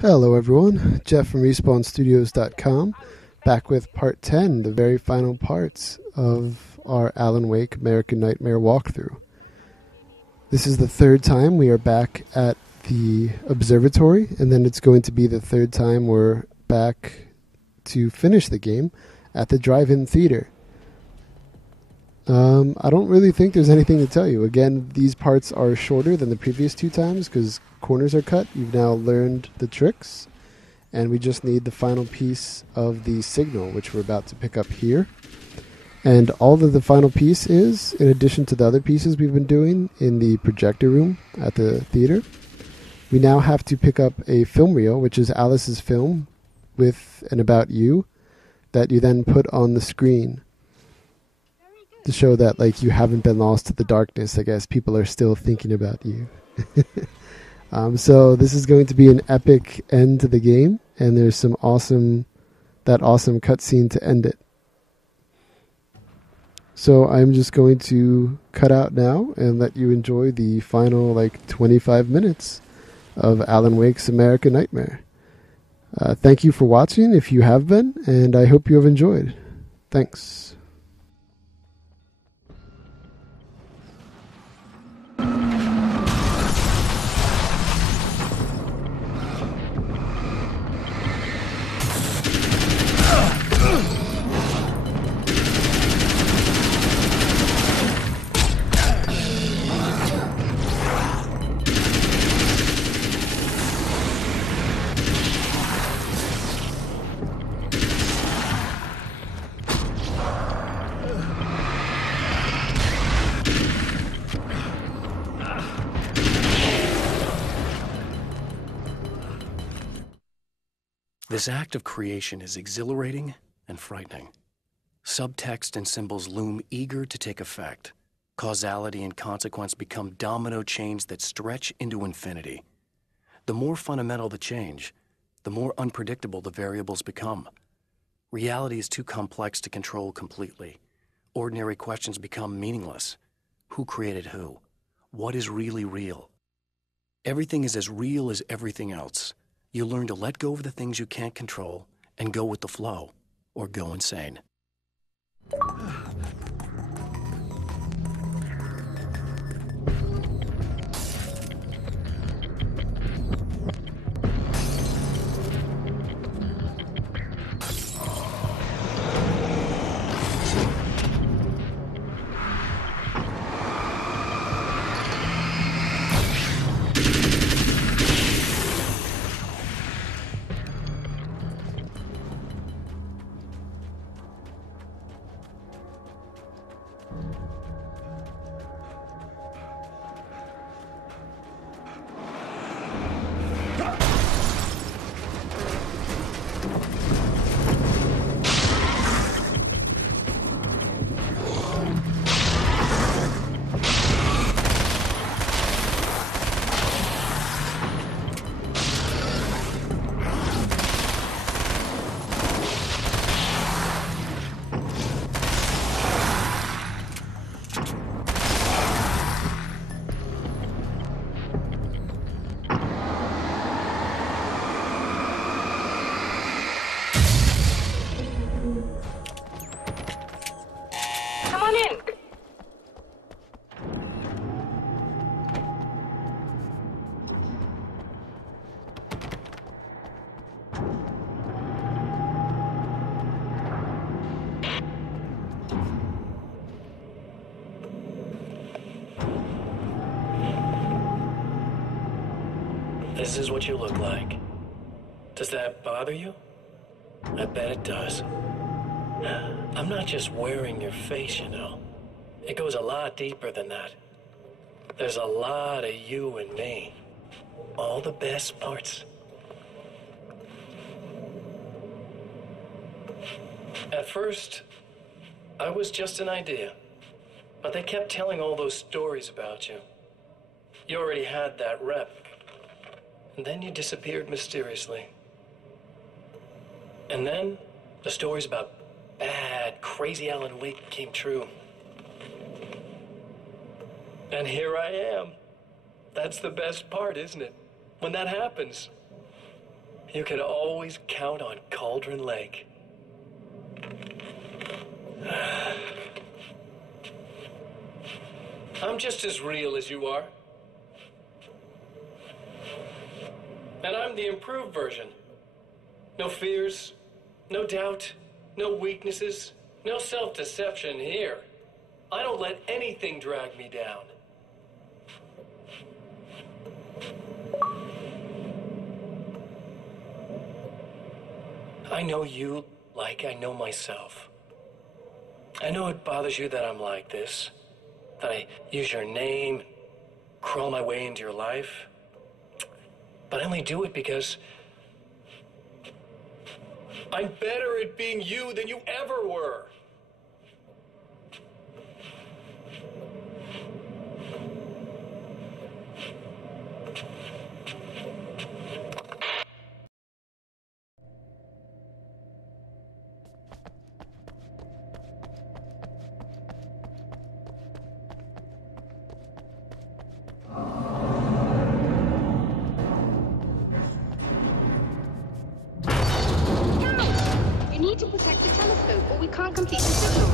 Hello, everyone. Jeff from RespawnStudios.com, back with part 10, the very final parts of our Alan Wake American Nightmare walkthrough. This is the third time we are back at the observatory, and then it's going to be the third time we're back to finish the game at the drive-in theater. I don't really think there's anything to tell you. Again, these parts are shorter than the previous two times because corners are cut. You've now learned the tricks, and we just need the final piece of the signal, which we're about to pick up here. And all that the final piece is, in addition to the other pieces we've been doing in the projector room at the theater, we now have to pick up a film reel, which is Alice's film with an about you, that you then put on the screen to show that, like, you haven't been lost to the darkness. I guess people are still thinking about you. So this is going to be an epic end to the game, and there's some awesome cutscene to end it. So I'm just going to cut out now and let you enjoy the final 25 minutes of Alan Wake's American Nightmare. Thank you for watching if you have been, and I hope you have enjoyed. Thanks. This act of creation is exhilarating and frightening. Subtext and symbols loom eager to take effect. Causality and consequence become domino chains that stretch into infinity. The more fundamental the change, the more unpredictable the variables become. Reality is too complex to control completely. Ordinary questions become meaningless. Who created who? What is really real? Everything is as real as everything else. You learn to let go of the things you can't control and go with the flow, or go insane. This is what you look like. Does that bother you? I bet it does. I'm not just wearing your face, you know. It goes a lot deeper than that. There's a lot of you and me. All the best parts. At first, I was just an idea. But they kept telling all those stories about you. You already had that rep. And then you disappeared mysteriously. And then the stories about bad, crazy Alan Wake came true. And here I am. That's the best part, isn't it? When that happens. You can always count on Cauldron Lake. I'm just as real as you are. And I'm the improved version. No fears, no doubt, no weaknesses, no self-deception here. I don't let anything drag me down. I know you like I know myself. I know it bothers you that I'm like this, that I use your name, crawl my way into your life. But I only do it because I'm better at being you than you ever were. You need to protect the telescope or we can't complete the signal.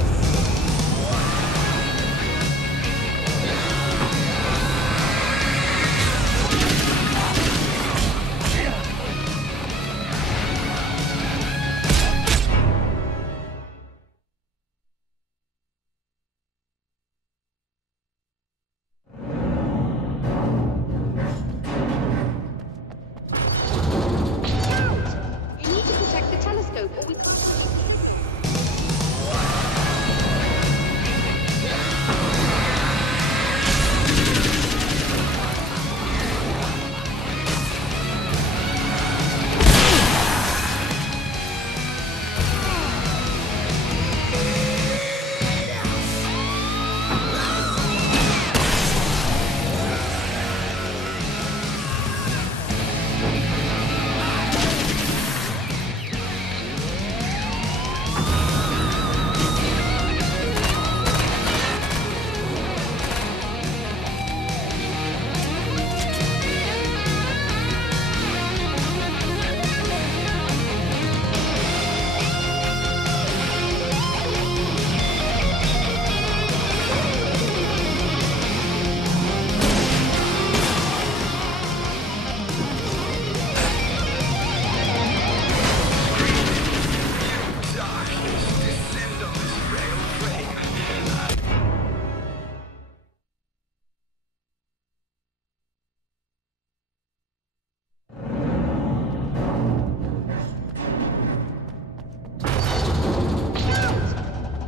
You need to protect the telescope or we can't...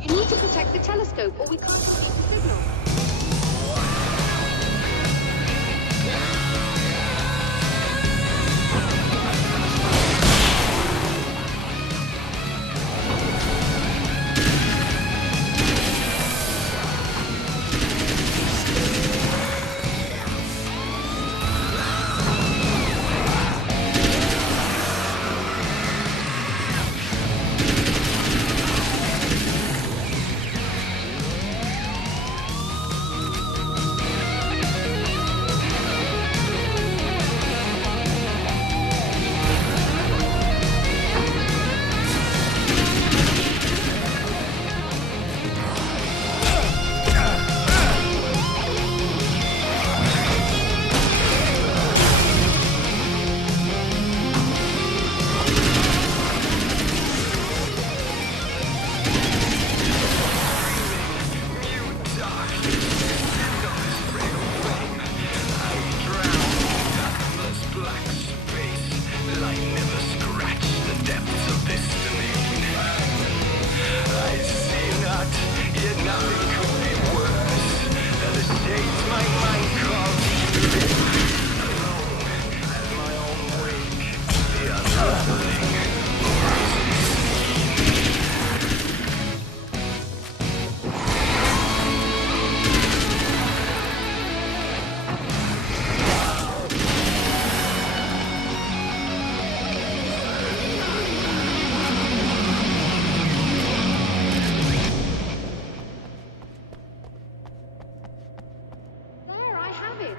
You need to protect the telescope or we can't complete the signal. There, I have it.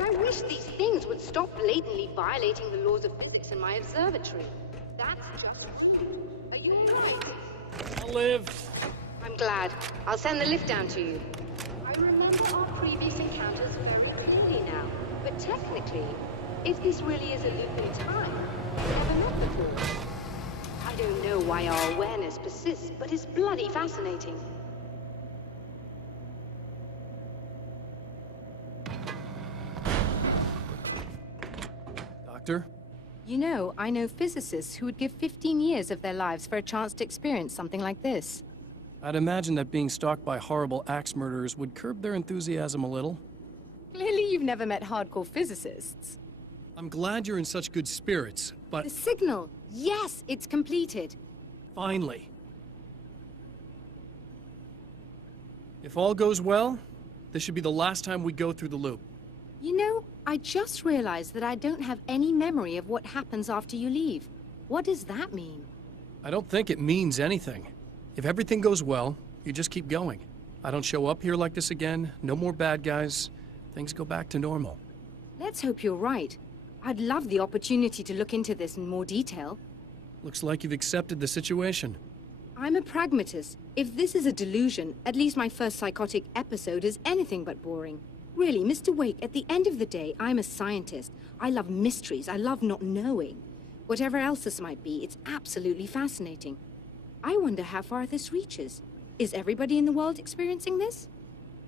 I wish these things would stop blatantly violating the laws laws of physics in my observatory. That's just rude. Are you all right? I'll live. I'm glad. I'll send the lift down to you. I remember our previous encounters very clearly now, but technically, if this really is a loop in time, we've never met before. I don't know why our awareness persists, but it's bloody fascinating. Doctor? You know, I know physicists who would give 15 years of their lives for a chance to experience something like this. I'd imagine that being stalked by horrible axe murderers would curb their enthusiasm a little. Clearly you've never met hardcore physicists. I'm glad you're in such good spirits, but The signal! Yes, it's completed. finally. If all goes well, this should be the last time we go through the loop. You know, I just realized that I don't have any memory of what happens after you leave. What does that mean? I don't think it means anything. If everything goes well, you just keep going. I don't show up here like this again, no more bad guys. Things go back to normal. Let's hope you're right. I'd love the opportunity to look into this in more detail. Looks like you've accepted the situation. I'm a pragmatist. If this is a delusion, at least my first psychotic episode is anything but boring. Really, Mr. Wake, at the end of the day, I'm a scientist. I love mysteries. I love not knowing. Whatever else this might be, it's absolutely fascinating. I wonder how far this reaches. Is everybody in the world experiencing this?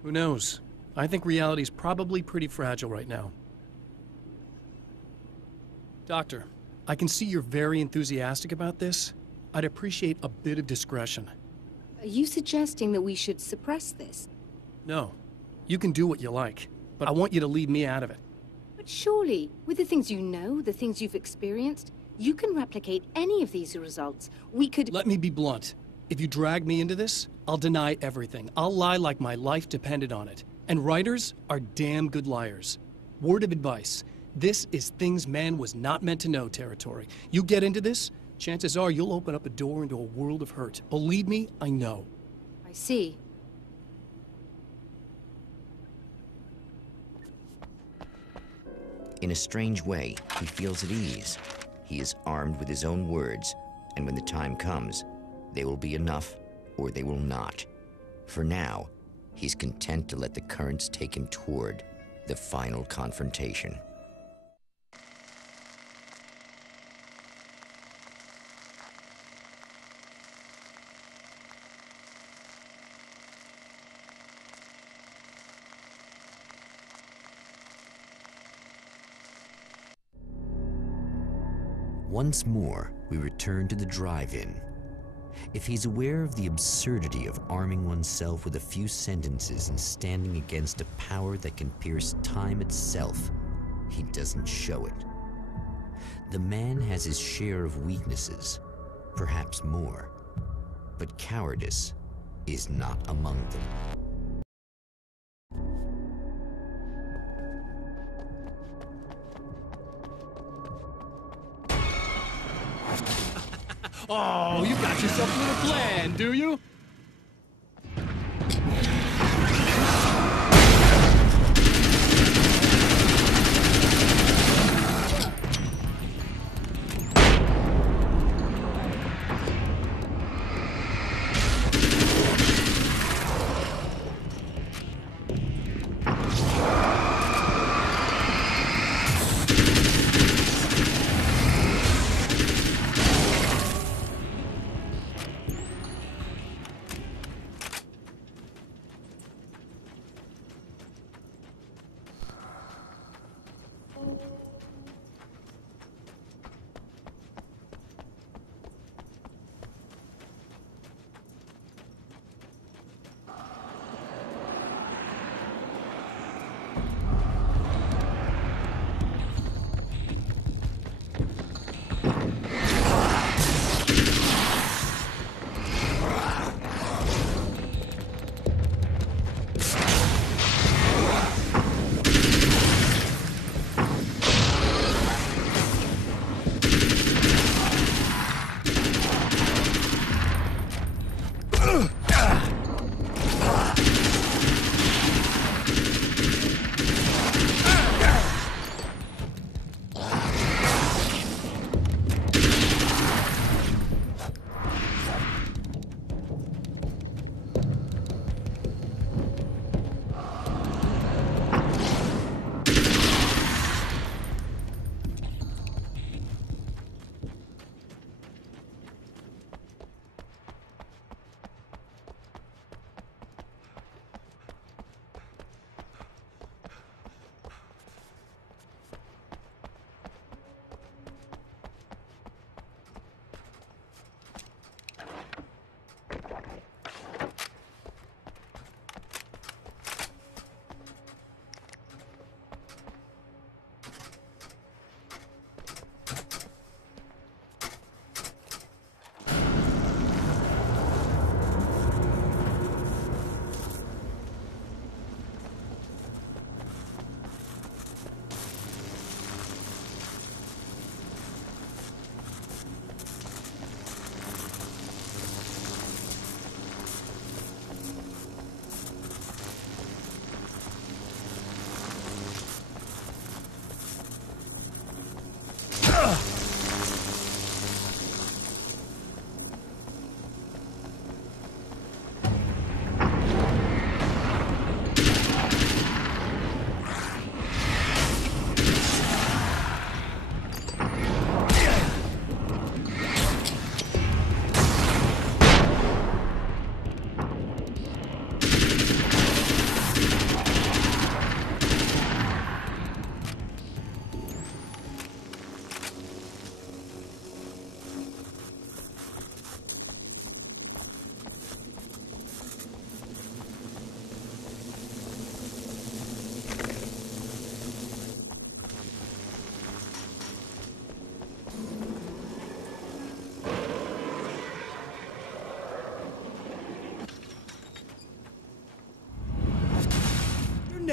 Who knows? I think reality's probably pretty fragile right now. Doctor, I can see you're very enthusiastic about this. I'd appreciate a bit of discretion. Are you suggesting that we should suppress this? No, you can do what you like, but I want you to leave me out of it. But surely, with the things you know, the things you've experienced, you can replicate any of these results. We could... Let me be blunt. If you drag me into this, I'll deny everything. I'll lie like my life depended on it. And writers are damn good liars. Word of advice. This is things man was not meant to know territory. You get into this, chances are you'll open up a door into a world of hurt. Believe me, I know. I see. In a strange way, he feels at ease. He is armed with his own words, and when the time comes, they will be enough or they will not. For now, he's content to let the currents take him toward the final confrontation. Once more, we return to the drive-in. If he's aware of the absurdity of arming oneself with a few sentences and standing against a power that can pierce time itself, he doesn't show it. The man has his share of weaknesses, perhaps more, but cowardice is not among them. Oh, you got yourself a little plan, do you?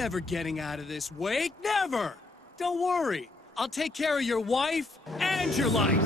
never getting out of this, Wake. Never! Don't worry. I'll take care of your wife and your life.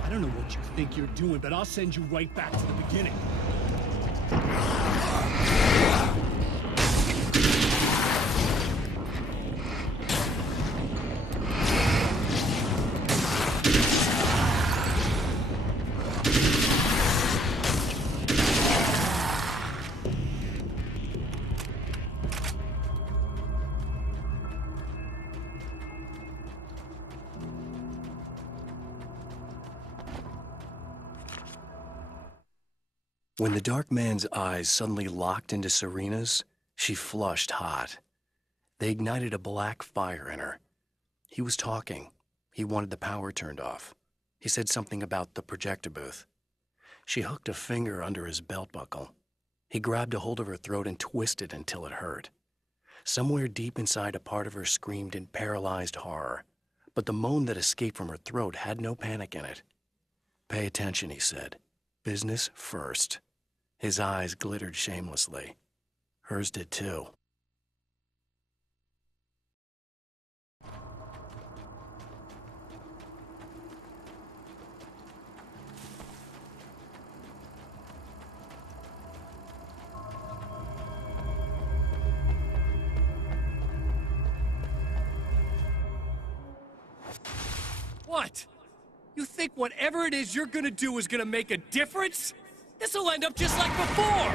I don't know what you think you're doing, but I'll send you right back to the beginning. When the Dark Man's eyes suddenly locked into Serena's, she flushed hot. They ignited a black fire in her. He was talking. He wanted the power turned off. He said something about the projector booth. She hooked a finger under his belt buckle. He grabbed a hold of her throat and twisted until it hurt. Somewhere deep inside, a part of her screamed in paralyzed horror, but the moan that escaped from her throat had no panic in it. "Pay attention," he said. "Business first." His eyes glittered shamelessly. Hers did too. What? You think whatever it is you're gonna do is gonna make a difference? This'll end up just like before!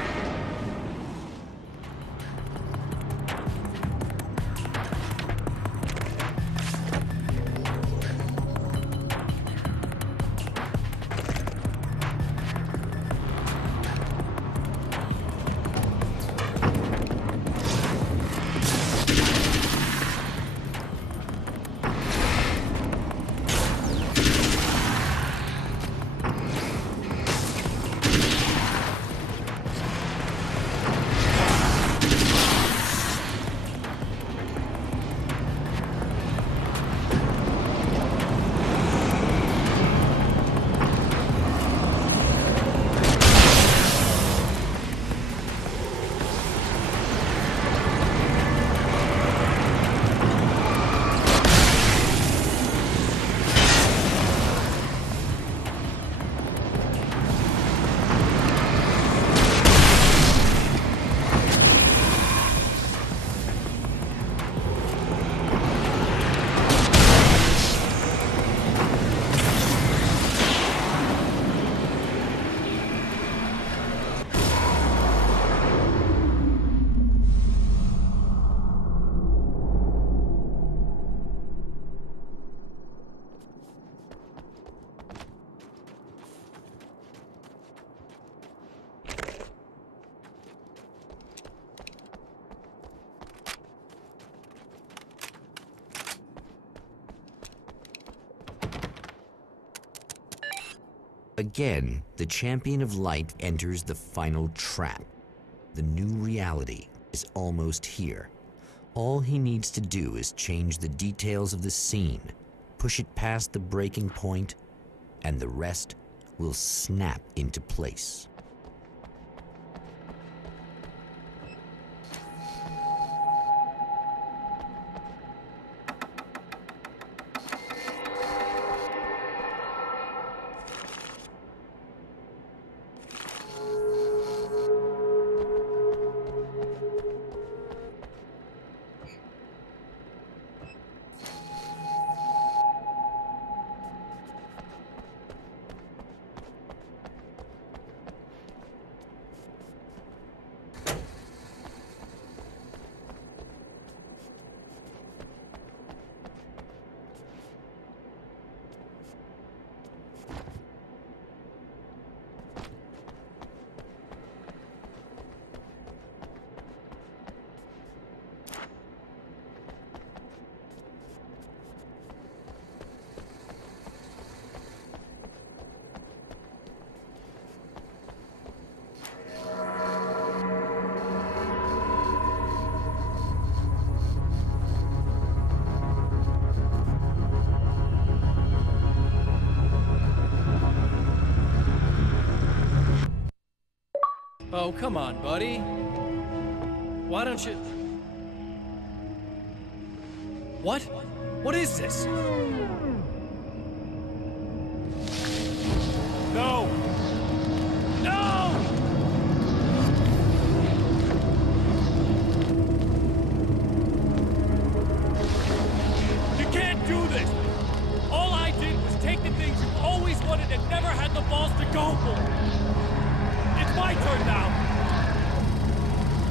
Again, the Champion of Light enters the final trap. The new reality is almost here. All he needs to do is change the details of the scene, push it past the breaking point, and the rest will snap into place. Oh, come on, buddy. Why don't you... What? What is this? No! No! You can't do this! All I did was take the things you always wanted and never had the balls to go for. It's my turn now.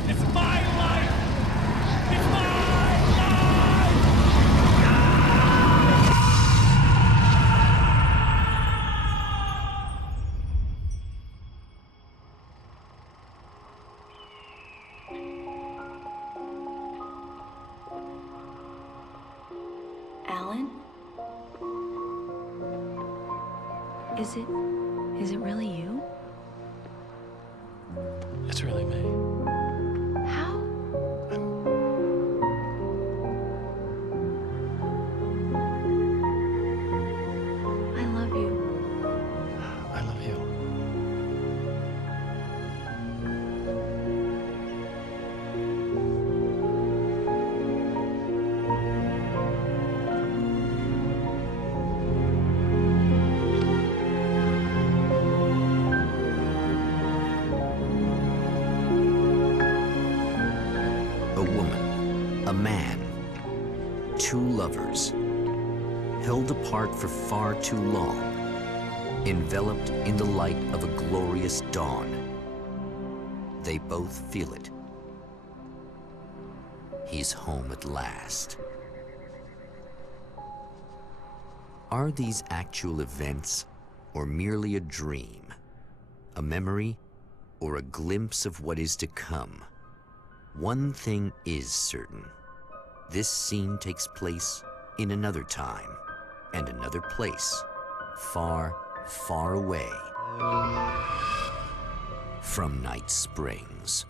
It's my life. It's my life! Alan? Is it really you? It's really me. How? I love you. I love you. A woman, a man, two lovers, held apart for far too long, enveloped in the light of a glorious dawn. They both feel it. He's home at last. Are these actual events, or merely a dream? A memory, or a glimpse of what is to come? One thing is certain. This scene takes place in another time and another place, far, far away from Night Springs.